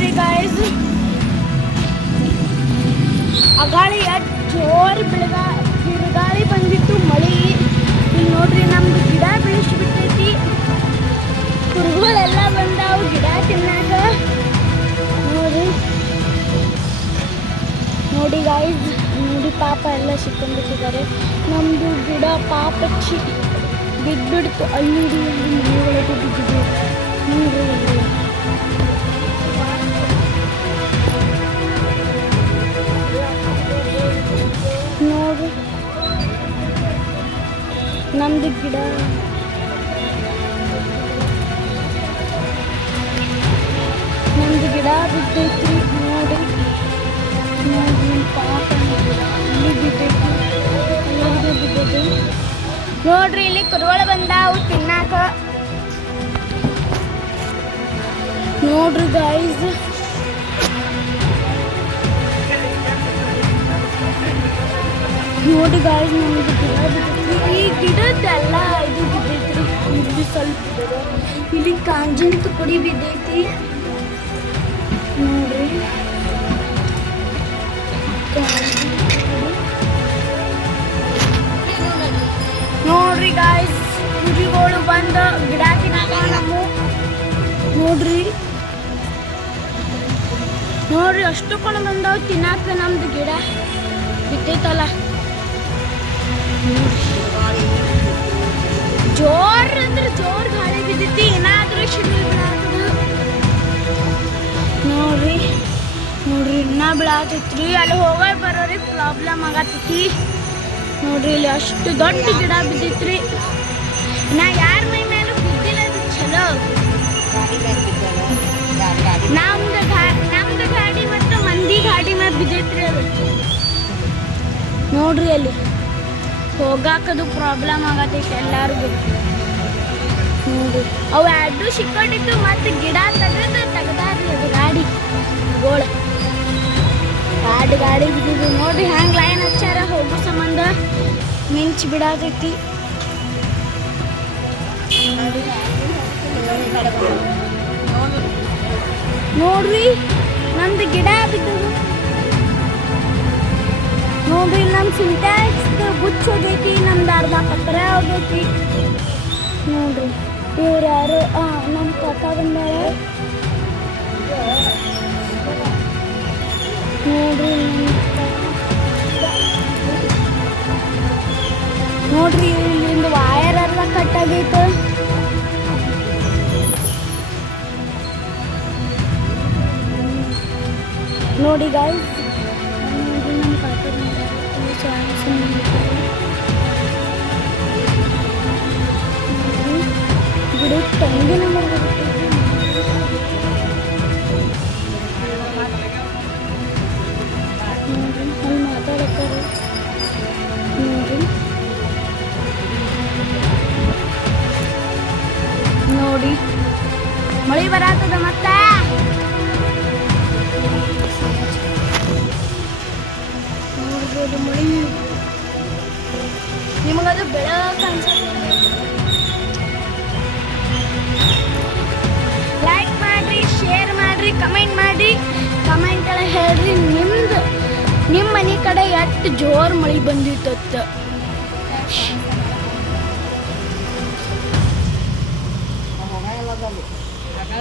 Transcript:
ನೋಡ್ರಿ ಗಾಯ್ಸ್, ಅಗಾಳಿ ಜೋರು ಬಿರುಗಾಳಿ ಬಂದಿತ್ತು, ಮಳಿ. ಇಲ್ಲಿ ನೋಡ್ರಿ ನಮ್ದು ಗಿಡ ಬೆಳೆಸಿಬಿಟ್ಟೈತಿ. ಕುರುಗಳೆಲ್ಲ ಬಂದಾವು ಗಿಡ ತಿನ್ನಾಕ. ನೋಡಿ ಗಾಯ್ಸ್, ನೋಡಿ ಪಾಪ ಎಲ್ಲ ಸಿಕ್ಕೊಂಡ್ಬಿಟ್ಟಿದ್ದಾರೆ. ನಮ್ಮದು ಗಿಡ ಪಾಪ ಬಿದ್ದುಬಿಡ್ತು. ಅಲ್ಲಿ ಮನೆ ಒಳಗೆ ಬಿದ್ದಿದೆ. ನೋಡ್ರಿ ನಮ್ದು ಗಿಡ ಬಿದ್ದೈತಿ. ನೋಡಿ ಪಾಪ ಇಲ್ಲಿ ಬಿದ್ದೈತಿ, ಎಲ್ಲರಿಗೂ ಬಿದ್ದೈತಿ. ನೋಡ್ರಿ ಇಲ್ಲಿ ಕುರುಗಳು ಬಂದಾವು ತಿನ್ನಾಕ. ನೋಡ್ರಿ ಗಾಯ್ಸ್, ನಮ್ದು ಗಿಡ ಬಿದ್ದೈತಿ. ಈ ಗಿಡದ್ದೆಲ್ಲ ಇದು ಬಿದ್ದೈತ್ರಿ, ಇಲ್ಲಿ ಸ್ವಲ್ಪ ಬಿದ್ದದ. ಇಲ್ಲಿ ಕಾಂಜಿಂತ ಪುಡಿ ಬಿದ್ದೈತಿ. ನೋಡ್ರಿ ಗಾಯ್ಸ್, ಕುರಿಗಳು ಬಂದು ಗಿಡ ತಿನ್ನಾಕ ನಾವು. ನೋಡ್ರಿ ಅಷ್ಟು ಕೊಂಡು ಬಂದಾವ್ ತಿನ್ನಾಕ. ನಮ್ದು ಗಿಡ ಬಿದ್ದೈತಲ್ಲ, ಜೋರ್ ಅಂದ್ರೆ ಜೋರ್ ಗಾಳಿ ಬಿದ್ದೈತಿ. ಏನಾದ್ರೂ ಶಿಡ್ಲು ಬಿಡಾತದ. ನೋಡ್ರಿ ಇನ್ನ ಬಿಡಾತೈತ್ರಿ. ಅಲ್ಲಿ ಹೋಗೋರ್ ಬರೋರಿಗೆ ಪ್ರಾಬ್ಲಮ್ ಆಗತೈತಿ. ನೋಡ್ರಿ ಇಲ್ಲಿ ಅಷ್ಟು ದೊಡ್ಡ ಗಿಡ ಬಿದ್ದೈತ್ರಿ. ನಾ ಯಾರ ಮೈ ಮೇಲೂ ಬಿದ್ದಿಲ್ಲ, ಅದು ಚಲೋ. ನಮ್ದು ಗಾಡಿ ಮತ್ತು ಮಂದಿ ಗಾಡಿ ಮೇಲೆ ಬಿದ್ದೈತ್ರಿ ಅದು. ನೋಡ್ರಿ ಅಲ್ಲಿ ಹೋಗಾಕದು ಪ್ರಾಬ್ಲಮ್ ಆಗತೈತಿ ಎಲ್ಲಾರ್ಗು. ನೋಡ್ರಿ ಅವು ಎರಡು ಸಿಕ್ಕೊಂಡಿತ್ತು, ಮತ್ತು ಗಿಡ ತೆಗ್ದಾರ್ರಿ ಅದು ಗಾಡಿ ಗೋಳ. ಗಾಡಿ ಬಿದ್ದಿದ್ದು. ನೋಡ್ರಿ ಹ್ಯಾಂಗ ಲೈನ್ ಹಚ್ಚಾರ ಹೋಗೋ ಸಂಬಂಧ ಮಿಂಚ್ ಬಿಡತೈತಿ. ನೋಡ್ರಿ ನಮ್ದು ಗಿಡ ಬಿದ್ದದು. ನೋಡ್ರಿ ನಮ್ಮ ಸಿಂಟ್ಯಾಕ್ಸ್ ಬುಚ್ಚ ಹೋಗೈತಿ, ನಮ್ದು ಅರ್ಧ ಪತ್ರ ಹೋಗೈತಿ. ನೋಡ್ರಿ ಇವ್ರು ಯಾರು ನಮ್ಮ ಕಾಕ ಬಂದಾರ. ನೋಡ್ರಿ ಇಲ್ಲಿಂದ ವಾಯರ್ ಎಲ್ಲ ಕಟ್ ಆಗೈತೆ. ನೋಡಿ ಗಾಯ್ಸ್, ನಮ್ಮ ಕಾಕ ಗಿಡ ತಂಗಿನ ಮಾಡ್ಬೇಕು. ಅಲ್ಲಿ ಮಾತಾಡ್ತಾರೆ. ನೋಡಿ ಮಳಿ ಬರಾತದ ಮತ್ತೆ. ನೋಡ್ಬೋದು ಮಳಿ. ನಿಮಗದು ಬೆಳಕ ಅನ್ಸುತ್ತೆ. ಲೈಕ್ ಮಾಡ್ರಿ, ಶೇರ್ ಮಾಡ್ರಿ, ಕಮೆಂಟ್ ಮಾಡ್ರಿ. ಕಮೆಂಟ್ ಎಲ್ಲ ಹೇಳ್ರಿ ನಿಮ್ಮ ಮನೆ ಕಡೆ ಎಷ್ಟು ಜೋರ್ ಮಳಿ ಬಂದಿತ್ತ.